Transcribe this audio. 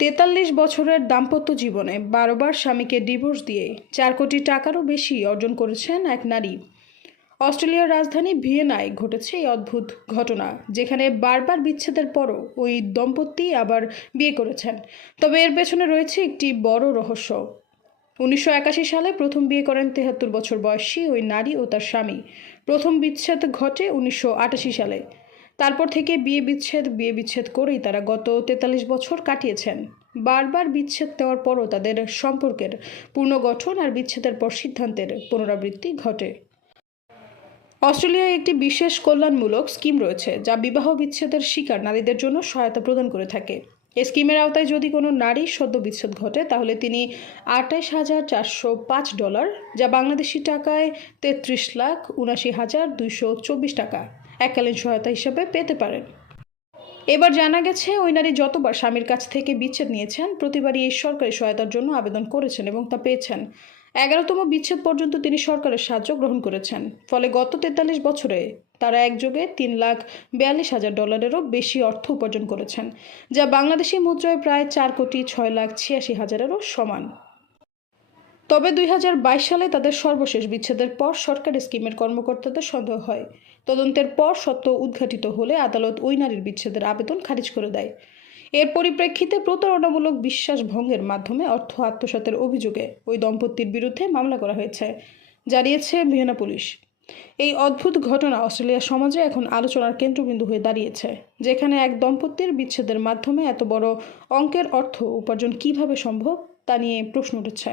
তেতাল্লিশ বছরের দাম্পত্য জীবনে বারোবার স্বামীকে ডিভোর্স দিয়ে চার কোটি টাকারও বেশি অর্জন করেছেন এক নারী। অস্ট্রেলিয়ার রাজধানী ভিয়েনায় ঘটেছে এই অদ্ভুত ঘটনা, যেখানে বারবার বিচ্ছেদের পরও ওই দম্পতি আবার বিয়ে করেছেন। তবে এর পেছনে রয়েছে একটি বড় রহস্য। উনিশশো একাশি সালে প্রথম বিয়ে করেন তেহাত্তর বছর বয়সী ওই নারী ও তার স্বামী। প্রথম বিচ্ছেদ ঘটে উনিশশো আটাশি সালে। তারপর থেকে বিয়ে বিচ্ছেদ বিয়ে বিচ্ছেদ করেই তারা গত তেতাল্লিশ বছর কাটিয়েছেন। বারবার বিচ্ছেদ দেওয়ার পরও তাদের সম্পর্কের পুনর্গঠন আর বিচ্ছেদের পর সিদ্ধান্তের পুনরাবৃত্তি ঘটে। অস্ট্রেলিয়ায় একটি বিশেষ কল্যাণমূলক স্কিম রয়েছে, যা বিবাহ বিচ্ছেদের শিকার নারীদের জন্য সহায়তা প্রদান করে থাকে। এই স্কিমের আওতায় যদি কোনো নারী সদ্য বিচ্ছেদ ঘটে, তাহলে তিনি আটাইশ হাজার চারশো পাঁচ ডলার, যা বাংলাদেশি টাকায় তেত্রিশ লাখ উনাশি হাজার দুইশো চব্বিশ টাকা। এককালীন সহায়তা হিসেবে পেতে পারেন। এবার জানা গেছে, ওই নারী যতবার স্বামীর কাছ থেকে বিচ্ছেদ নিয়েছেন, প্রতিবারই এই সরকারি সহায়তার জন্য আবেদন করেছেন এবং তা পেয়েছেন। এগারোতম বিচ্ছেদ পর্যন্ত তিনি সরকারের সাহায্য গ্রহণ করেছেন। ফলে গত তেতাল্লিশ বছরে তারা একযোগে তিন লাখ বিয়াল্লিশ হাজার ডলারেরও বেশি অর্থ উপার্জন করেছেন, যা বাংলাদেশি মুদ্রায় প্রায় চার কোটি ছয় লাখ ছিয়াশি হাজারেরও সমান। তবে দুই হাজার বাইশ সালে তাদের সর্বশেষ বিচ্ছেদের পর সরকারি স্কিমের কর্মকর্তাদের সন্দেহ হয়। তদন্তের পর সত্য উদ্ঘাটিত হলে আদালত ওই নারীর বিচ্ছেদের আবেদন খারিজ করে দেয়। এর পরিপ্রেক্ষিতে প্রতারণামূলক বিশ্বাস ভঙ্গের মাধ্যমে অর্থ আত্মসাতের অভিযোগে ওই দম্পতির বিরুদ্ধে মামলা করা হয়েছে, জানিয়েছে ভিয়েনা পুলিশ। এই অদ্ভুত ঘটনা অস্ট্রেলিয়া সমাজে এখন আলোচনার কেন্দ্রবিন্দু হয়ে দাঁড়িয়েছে, যেখানে এক দম্পতির বিচ্ছেদের মাধ্যমে এত বড় অঙ্কের অর্থ উপার্জন কীভাবে সম্ভব তা নিয়ে প্রশ্ন উঠেছে।